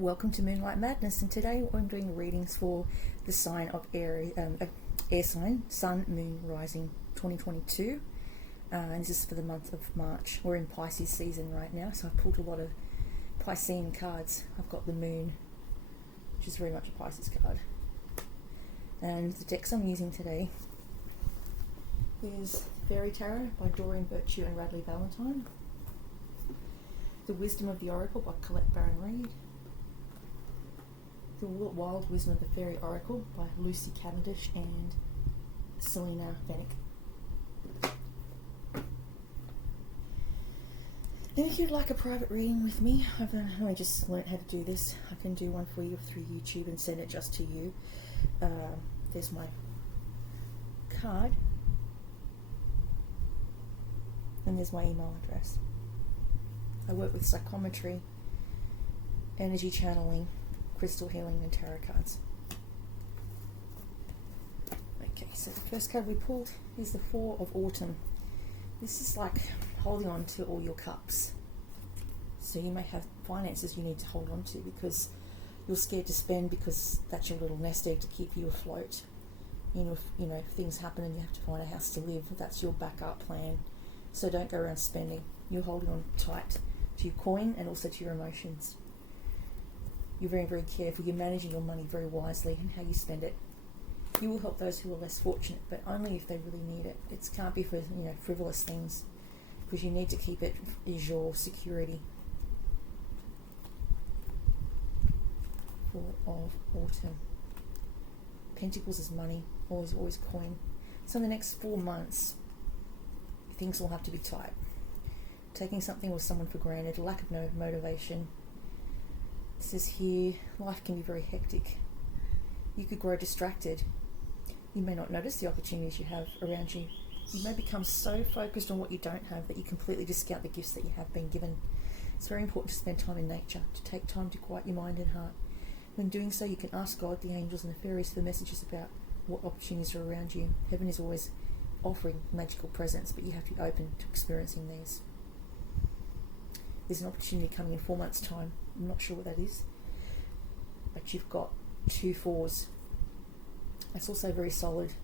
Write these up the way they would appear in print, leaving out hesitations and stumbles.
Welcome to Moonlight Madness, and today I'm doing readings for the sign of air sign, Sun, Moon, Rising 2022, and this is for the month of March. We're in Pisces season right now, so I've pulled a lot of Piscean cards. I've got the Moon, which is very much a Pisces card, and the decks I'm using today is Faery Tarot by Doreen and Radleigh Valentine, The Wisdom of the Oracle by Colette-Baron-Reid, The Wild Wisdom of the Fairy Oracle by Cavendish and Selina, Fenech. And if you'd like a private reading with me, I've only just learnt how to do this. I can do one for you through YouTube and send it just to you. There's my card, and there's my email address. I work with psychometry, energy channeling, crystal healing and tarot cards. Okay, so the first card we pulled is the Four of Autumn. This is like holding on to all your cups. So you may have finances you need to hold on to because you're scared to spend, because that's your little nest egg to keep you afloat. If things happen and you have to find a house to live, that's your backup plan. So don't go around spending. You're holding on tight to your coin and also to your emotions. You're very, very careful. You're managing your money very wisely and how you spend it. You will help those who are less fortunate, but only if they really need it. It can't be for frivolous things, because you need to keep it as your security. Four of Autumn. Pentacles is money, always coin. So in the next 4 months, things will have to be tight. Taking something or someone for granted, lack of motivation. It says here, life can be very hectic. You could grow distracted. You may not notice the opportunities you have around you. You may become so focused on what you don't have that you completely discount the gifts that you have been given. It's very important to spend time in nature, to take time to quiet your mind and heart. When doing so, you can ask God, the angels and the fairies for messages about what opportunities are around you. Heaven is always offering magical presents, but you have to be open to experiencing these. There's an opportunity coming in 4 months' time. I'm not sure what that is, but you've got 2 fours. That's also very solid.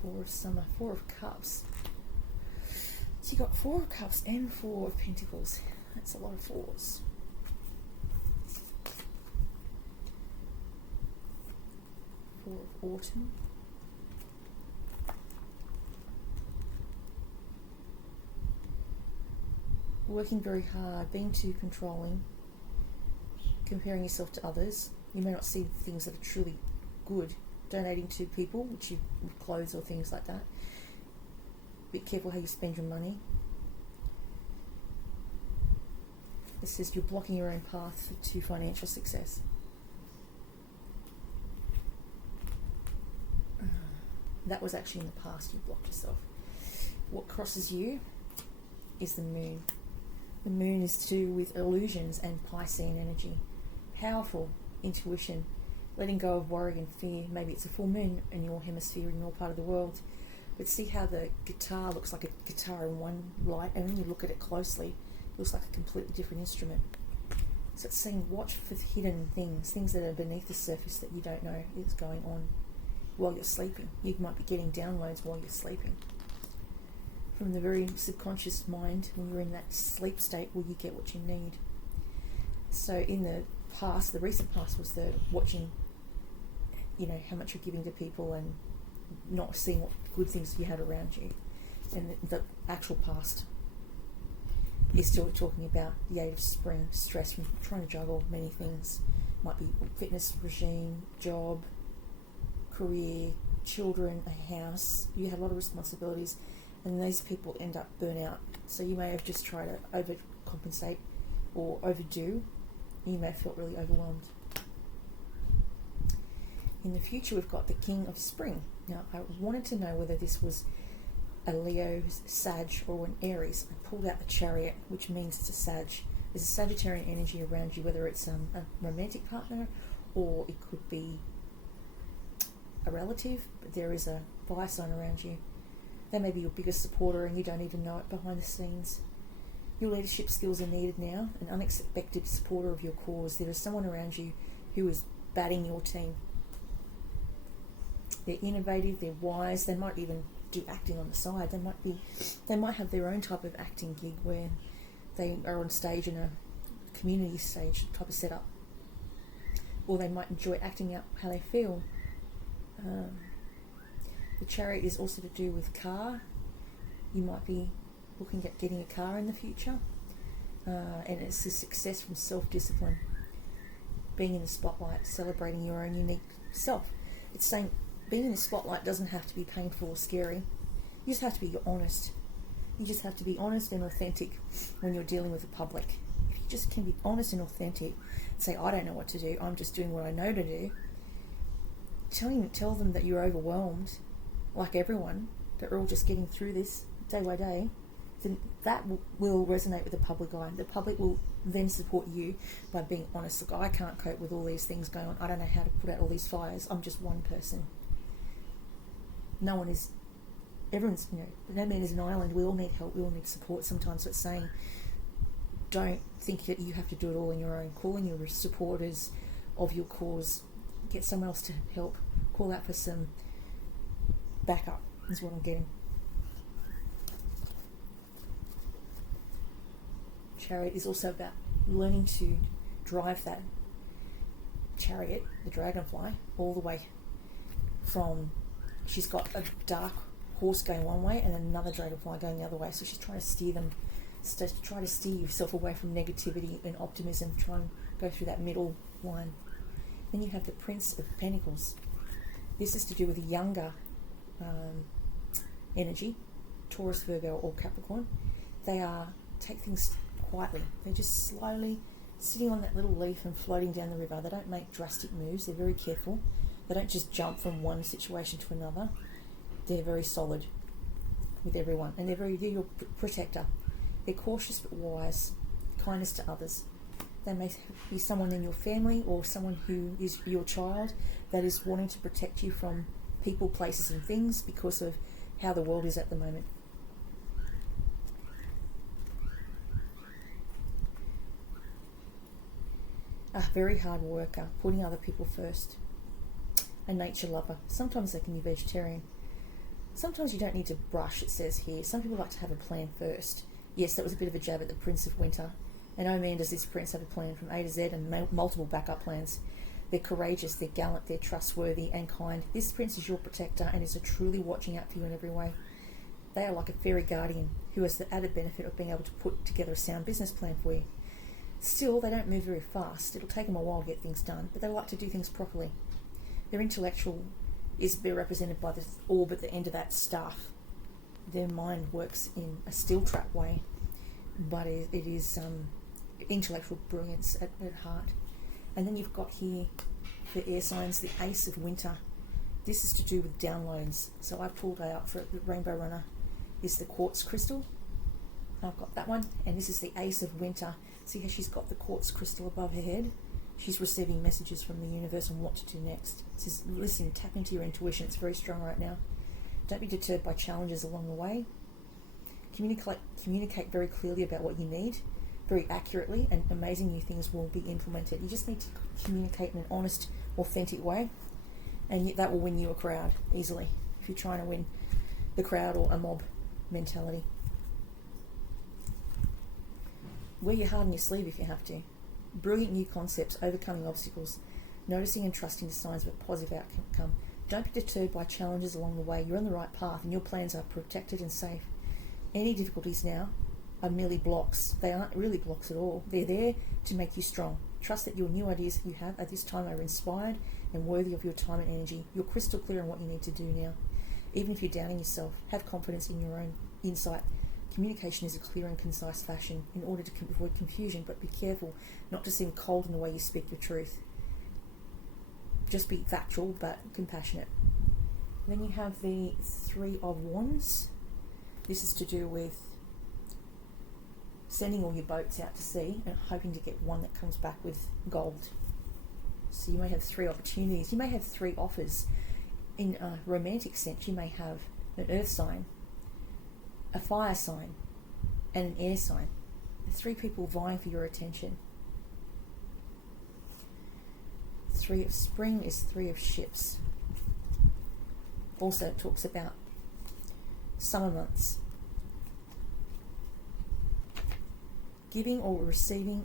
Four of Summer, Four of Cups. So you got 4 of Cups and 4 of Pentacles. That's a lot of fours. Four of Autumn. Working very hard, being too controlling, comparing yourself to others. You may not see things that are truly good. Donating to people, with clothes or things like that. Be careful how you spend your money. It says you're blocking your own path to financial success. That was actually in the past, you blocked yourself. What crosses you is the Moon. The Moon is to do with illusions and Piscean energy. Powerful intuition, letting go of worry and fear. Maybe it's a full moon in your hemisphere, in your part of the world. But see how the guitar looks like a guitar in one light, and when you look at it closely, it looks like a completely different instrument. So it's saying watch for hidden things that are beneath the surface that you don't know is going on while you're sleeping. You might be getting downloads while you're sleeping. From the very subconscious mind, when you're in that sleep state, will you get what you need? So in the past, the recent past was the watching, how much you're giving to people and not seeing what good things you had around you. And the actual past is still talking about the Eight of Spring, stress from trying to juggle many things. Might be fitness regime, job, career, children, a house. You have a lot of responsibilities, and these people end up burnt out. So you may have just tried to overcompensate or overdo. You may have felt really overwhelmed. In the future, we've got the King of Spring. Now, I wanted to know whether this was a Leo, Sag, or an Aries. I pulled out the Chariot, which means it's a Sag. There's a Sagittarian energy around you, whether it's a romantic partner or it could be a relative, but there is a fire sign around you. They may be your biggest supporter and you don't even know it behind the scenes. Your leadership skills are needed now, an unexpected supporter of your cause. There is someone around you who is batting your team. They're innovative, they're wise, they might even do acting on the side. They might have their own type of acting gig where they are on stage in a community stage type of setup. Or they might enjoy acting out how they feel. The Chariot is also to do with car. You might be looking at getting a car in the future. And it's a success from self-discipline. Being in the spotlight, celebrating your own unique self. It's saying being in the spotlight doesn't have to be painful or scary. You just have to be honest. You just have to be honest and authentic when you're dealing with the public. If you just can be honest and authentic and say, I don't know what to do, I'm just doing what I know to do. Tell them that you're overwhelmed, like everyone, that we're all just getting through this day by day, then that will resonate with the public eye. The public will then support you by being honest. Look, I can't cope with all these things going on. I don't know how to put out all these fires. I'm just one person. Everyone's, no man is an island. We all need help. We all need support sometimes. So it's saying, don't think that you have to do it all on your own. Call in your supporters of your cause. Get someone else to help. Call out for some backup is what I'm getting. Chariot is also about learning to drive that chariot, the dragonfly, all the way from, she's got a dark horse going one way and another dragonfly going the other way, so she's trying to steer them, try to steer yourself away from negativity and optimism, try and go through that middle line. Then you have the Prince of Pentacles. This is to do with a younger energy, Taurus, Virgo or Capricorn. They take things quietly. They're just slowly sitting on that little leaf and floating down the river. They don't make drastic moves. They're very careful. They don't just jump from one situation to another. They're very solid with everyone, and they're your protector. They're cautious but wise, kindness to others. They may be someone in your family or someone who is your child that is wanting to protect you from people, places and things because of how the world is at the moment. A very hard worker, putting other people first. A nature lover. Sometimes they can be vegetarian. Sometimes you don't need to brush, it says here. Some people like to have a plan first. Yes, that was a bit of a jab at the Prince of Winter. And oh man, does this prince have a plan from A to Z and multiple backup plans. They're courageous, they're gallant, they're trustworthy and kind. This prince is your protector and is truly watching out for you in every way. They are like a fairy guardian who has the added benefit of being able to put together a sound business plan for you. Still, they don't move very fast. It'll take them a while to get things done, but they like to do things properly. Their intellectual is represented by the orb at the end of that staff. Their mind works in a steel trap way, but it is intellectual brilliance at heart. And then you've got here, for air signs, the Ace of Winter. This is to do with downloads. So I pulled out for the Rainbow Runner is the quartz crystal. I've got that one, and this is the Ace of Winter. See how she's got the quartz crystal above her head? She's receiving messages from the universe on what to do next. It says, listen, tap into your intuition. It's very strong right now. Don't be deterred by challenges along the way. Communicate very clearly about what you need, very accurately, and amazing new things will be implemented. You just need to communicate in an honest, authentic way, and that will win you a crowd easily if you're trying to win the crowd or a mob mentality. Wear your heart on your sleeve if you have to. Brilliant new concepts, overcoming obstacles, noticing and trusting the signs of a positive outcome. Don't be deterred by challenges along the way. You're on the right path and your plans are protected and safe. Any difficulties now are merely blocks. They aren't really blocks at all. They're there to make you strong. Trust that your new ideas that you have at this time are inspired and worthy of your time and energy. You're crystal clear on what you need to do now. Even if you're doubting yourself, have confidence in your own insight. Communication is a clear and concise fashion in order to avoid confusion, but be careful not to seem cold in the way you speak your truth. Just be factual but compassionate. Then you have the Three of Wands. This is to do with sending all your boats out to sea and hoping to get one that comes back with gold. So you may have 3 opportunities. You may have 3 offers. In a romantic sense, you may have an earth sign a fire sign, and an air sign. The 3 people vying for your attention. 3 of spring is 3 of ships. Also, it talks about summer months. Giving or receiving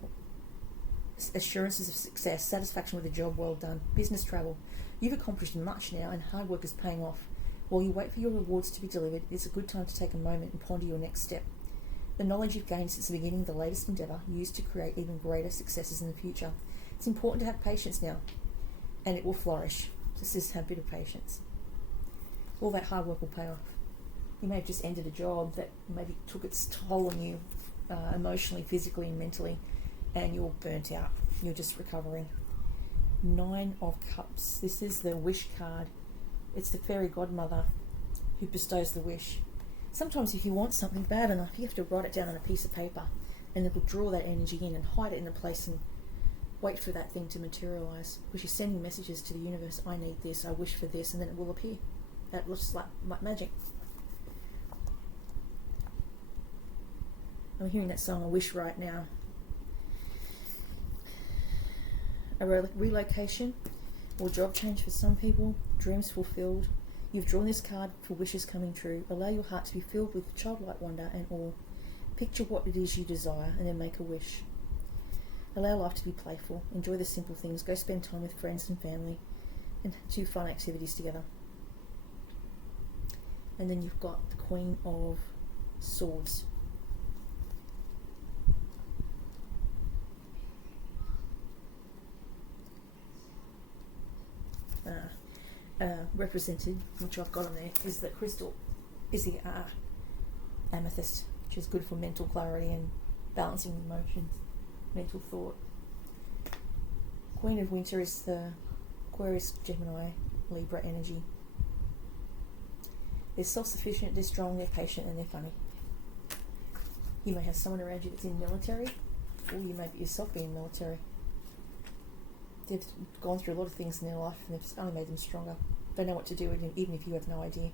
assurances of success, satisfaction with a job well done, business travel. You've accomplished much now and hard work is paying off. While you wait for your rewards to be delivered, it's a good time to take a moment and ponder your next step. The knowledge you've gained since the beginning of the latest endeavour, used to create even greater successes in the future. It's important to have patience now, and it will flourish. Just have a bit of patience. All that hard work will pay off. You may have just ended a job that maybe took its toll on you emotionally, physically and mentally, and you're burnt out. You're just recovering. 9 of Cups. This is the wish card. It's the fairy godmother who bestows the wish. Sometimes if you want something bad enough, you have to write it down on a piece of paper, and it will draw that energy in and hide it in a place and wait for that thing to materialise. Because you're sending messages to the universe, I need this, I wish for this, and then it will appear. That looks like magic. I'm hearing that song, I Wish, right now. A relocation or job change for some people, dreams fulfilled. You've drawn this card for wishes coming true. Allow your heart to be filled with childlike wonder and awe. Picture what it is you desire and then make a wish. Allow life to be playful. Enjoy the simple things. Go spend time with friends and family and do fun activities together. And then you've got the Queen of Swords. Represented, which I've got on there, is the crystal, is the amethyst, which is good for mental clarity and balancing emotions, mental thought. Queen of Winter is the Aquarius, Gemini, Libra energy. They're self-sufficient, they're strong, they're patient, and they're funny. You may have someone around you that's in military, or you may yourself be in military. They've gone through a lot of things in their life and they've only made them stronger. They know what to do even if you have no idea.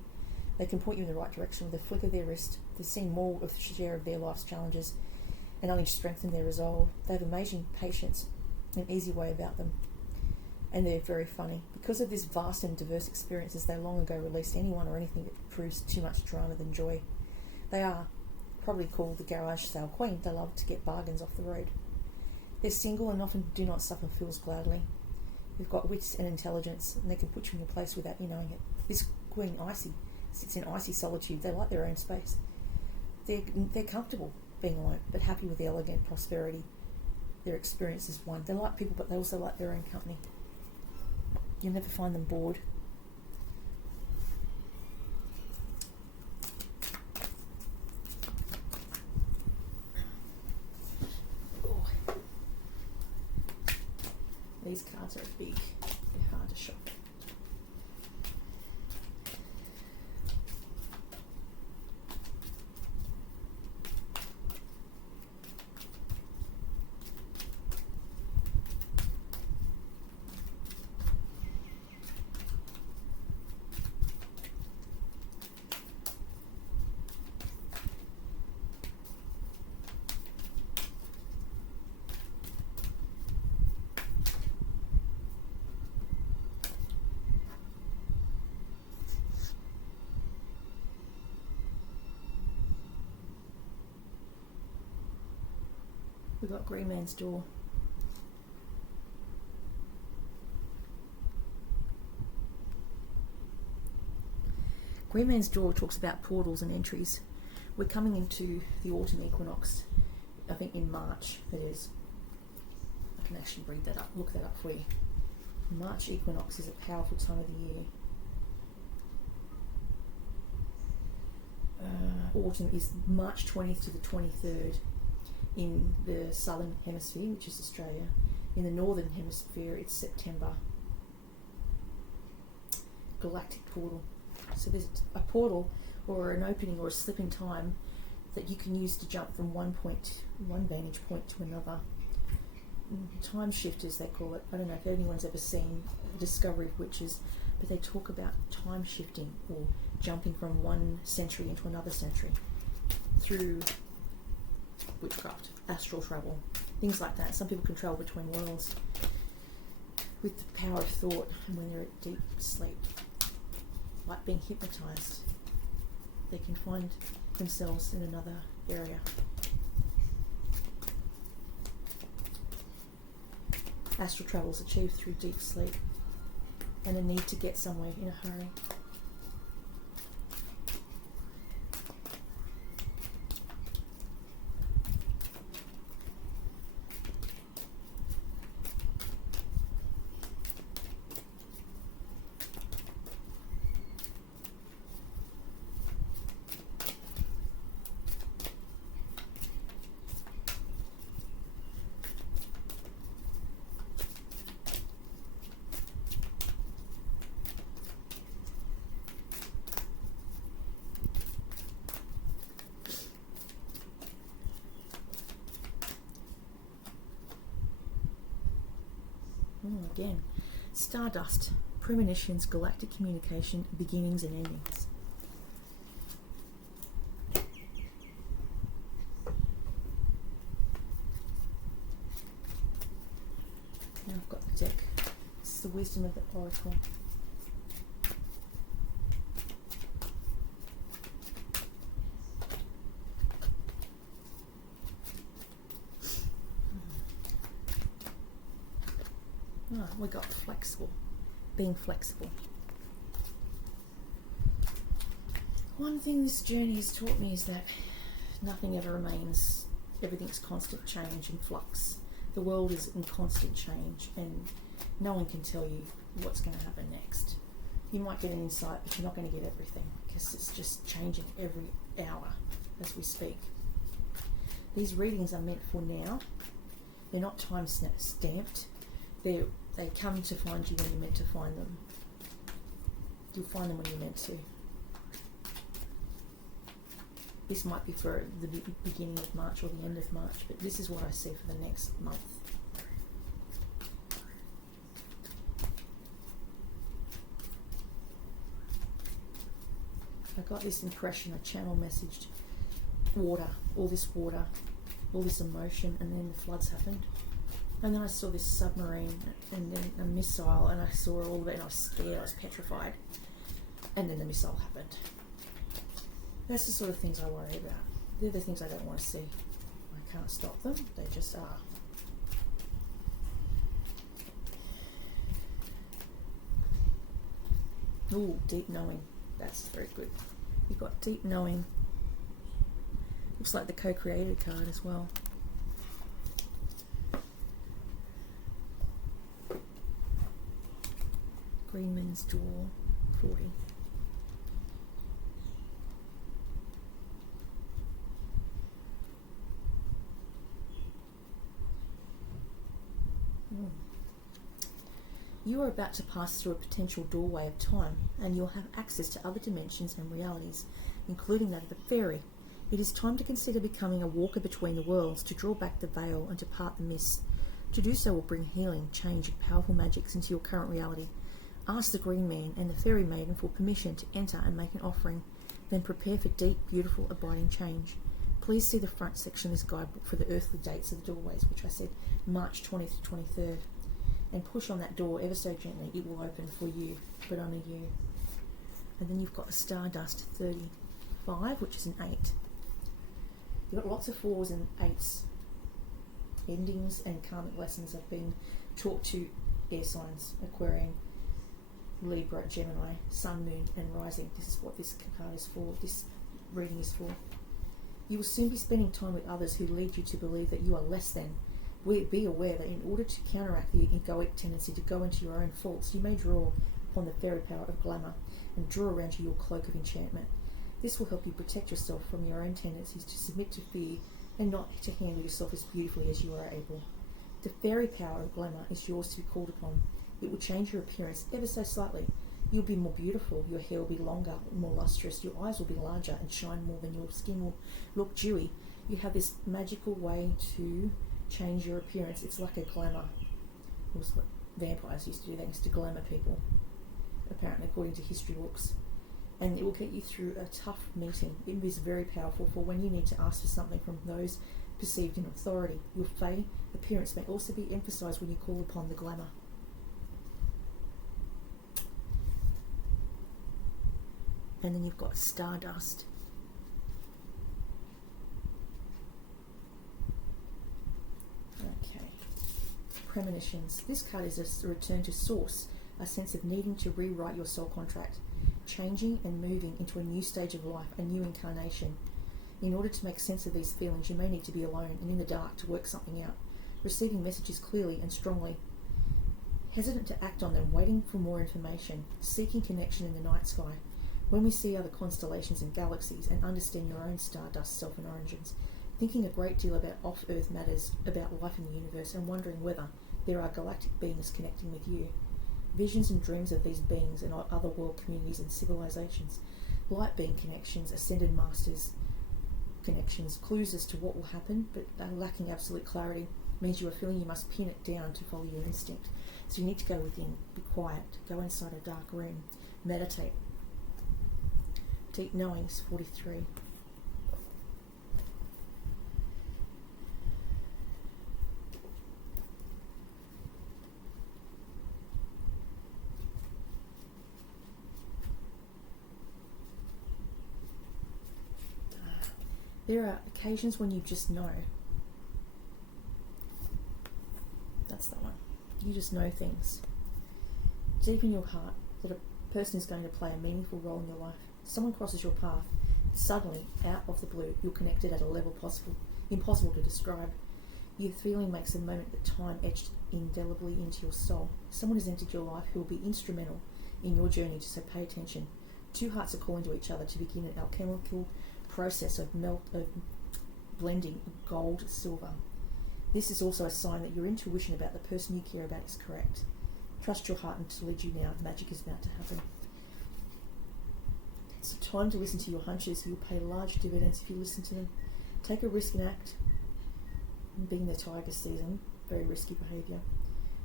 They can point you in the right direction with a flick of their wrist. They've seen more of the share of their life's challenges and only strengthen their resolve. They have amazing patience and easy way about them. And they're very funny. Because of this vast and diverse experiences, they long ago released anyone or anything that proves too much drama than joy. They are probably called the garage sale queen. They love to get bargains off the road. They're single and often do not suffer fools gladly. They've got wits and intelligence, and they can put you in your place without you knowing it. This Queen Icy sits in icy solitude. They like their own space. They're comfortable being alone, but happy with the elegant prosperity. Their experience is one. They like people, but they also like their own company. You'll never find them bored. These cards are big, they're hard to shop. We've got Green Man's Door. Green Man's Door talks about portals and entries. We're coming into the autumn equinox, I think in March it is. I can actually read that up, look that up for you. March equinox is a powerful time of the year. Autumn is March 20th to the 23rd. In the southern hemisphere, which is Australia. In the northern hemisphere, it's September. Galactic portal. So there's a portal or an opening or a slip in time that you can use to jump from one vantage point to another. Time shifters, they call it. I don't know if anyone's ever seen The Discovery of Witches, but they talk about time shifting or jumping from one century into another century. through witchcraft, astral travel, things like that. Some people can travel between worlds with the power of thought, and when they're at deep sleep, like being hypnotised, they can find themselves in another area. Astral travel is achieved through deep sleep and a need to get somewhere in a hurry. Again, Stardust, premonitions, galactic communication, beginnings and endings. Now I've got the deck. This is the wisdom of the Oracle. We got flexible, being flexible. One thing this journey has taught me is that nothing ever remains. Everything's constant change and flux. The world is in constant change, and no one can tell you what's going to happen next. You might get an insight, but you're not going to get everything, because it's just changing every hour as we speak. These readings are meant for now. They're not time stamped. They come to find you when you're meant to find them. You'll find them when you're meant to. This might be for the beginning of March or the end of March, but this is what I see for the next month. I got this impression, a channel messaged water, all this emotion, and then the floods happened. And then I saw this submarine and then a missile, and I saw all of it and I was scared, I was petrified. And then the missile happened. That's the sort of things I worry about. They're the things I don't want to see. I can't stop them, they just are. Ooh, deep knowing. That's very good. You've got deep knowing. Looks like the co-created card as well. Greenman's Door 40. You are about to pass through a potential doorway of time, and you'll have access to other dimensions and realities, including that of the Faery. It is time to consider becoming a walker between the worlds, to draw back the veil and to part the mist. To do so will bring healing, change, and powerful magics into your current reality. Ask the Green Man and the Fairy Maiden for permission to enter and make an offering. Then prepare for deep, beautiful, abiding change. Please see the front section of this guidebook for the earthly dates of the doorways, which I said March 20th to 23rd. And push on that door ever so gently. It will open for you, but only you. And then you've got a Stardust 35, which is an 8. You've got lots of 4s and 8s. Endings and karmic lessons have been taught to air signs: Aquarian, Libra, Gemini, Sun, Moon and Rising. This is what this card is for, this reading is for. You will soon be spending time with others who lead you to believe that you are less than. Be aware that in order to counteract the egoic tendency to go into your own faults, you may draw upon the fairy power of glamour and draw around you your cloak of enchantment. This will help you protect yourself from your own tendencies to submit to fear and not to handle yourself as beautifully as you are able. The fairy power of glamour is yours to be called upon. It will change your appearance ever so slightly. You'll be more beautiful, your hair will be longer, more lustrous, your eyes will be larger and shine more, than your skin will look dewy. You have this magical way to change your appearance. It's like a glamour. It was what vampires used to do. They used to glamour people, apparently, according to history books. and it will get you through a tough meeting. It is very powerful for when you need to ask for something from those perceived in authority. Your Fae appearance may also be emphasised when you call upon the glamour. And then you've got Stardust. Okay. Premonitions. This card is a return to source, a sense of needing to rewrite your soul contract, changing and moving into a new stage of life, a new incarnation. In order to make sense of these feelings, you may need to be alone and in the dark to work something out, receiving messages clearly and strongly, hesitant to act on them, waiting for more information, seeking connection in the night sky. When we see other constellations and galaxies and understand your own stardust self and origins, thinking a great deal about off-Earth matters, about life in the universe, and wondering whether there are galactic beings connecting with you. Visions and dreams of these beings and other world communities and civilizations, light being connections, ascended masters connections, clues as to what will happen, but lacking absolute clarity means you are feeling you must pin it down to follow your instinct. So you need to go within, be quiet, go inside a dark room, meditate. Deep knowings, 43. There are occasions when you just know. That's the one. You just know things. Deep in your heart that a person is going to play a meaningful role in your life. Someone crosses your path. Suddenly, out of the blue, you're connected at a level impossible to describe. Your feeling makes a moment that time etched indelibly into your soul. Someone has entered your life who will be instrumental in your journey, so pay attention. Two hearts are calling to each other to begin an alchemical process of blending gold, silver. This is also a sign that your intuition about the person you care about is correct. Trust your heart and to lead you now. The magic is about to happen. It's a time to listen to your hunches. You'll pay large dividends if you listen to them. Take a risk and act. Being the tiger season, very risky behaviour.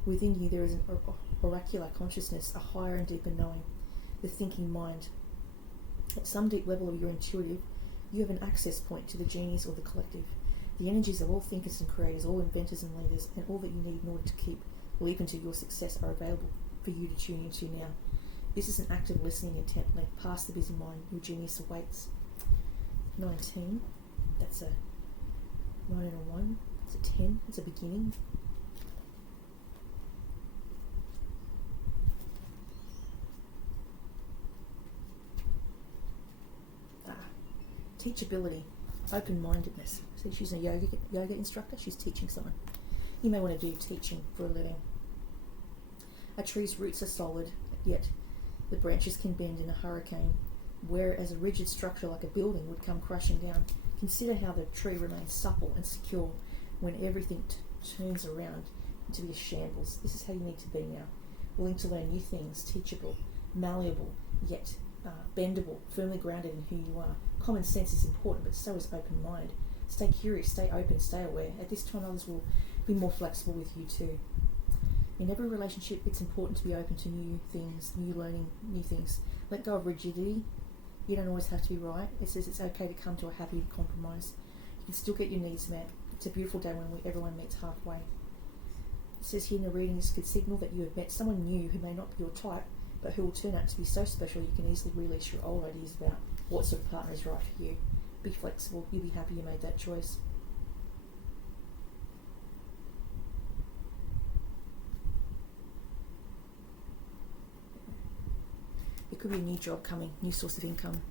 Within you there is an oracular consciousness, a higher and deeper knowing, the thinking mind. At some deep level of your intuitive, you have an access point to the genies or the collective. The energies of all thinkers and creators, all inventors and leaders, and all that you need in order to leap into your success are available for you to tune into now. This is an act of listening intently. Past the busy mind, your genius awaits. 19. That's a 9 and a 1. It's a 10. It's a beginning. Teachability, open-mindedness. So she's a yoga instructor. She's teaching someone. You may want to do teaching for a living. A tree's roots are solid, yet the branches can bend in a hurricane, whereas a rigid structure like a building would come crashing down. Consider how the tree remains supple and secure when everything turns around to be a shambles. This is how you need to be now. Willing to learn new things, teachable, malleable, yet bendable, firmly grounded in who you are. Common sense is important, but so is open mind. Stay curious, stay open, stay aware. At this time, others will be more flexible with you too. In every relationship, it's important to be open to new things, learning new things. Let go of rigidity. You don't always have to be right. It says it's okay to come to a happy compromise. You can still get your needs met. It's a beautiful day when everyone meets halfway. It says here in the reading, this could signal that you have met someone new who may not be your type, but who will turn out to be so special you can easily release your old ideas about what sort of partner is right for you. Be flexible. You'll be happy you made that choice. It could be a new job coming, new source of income.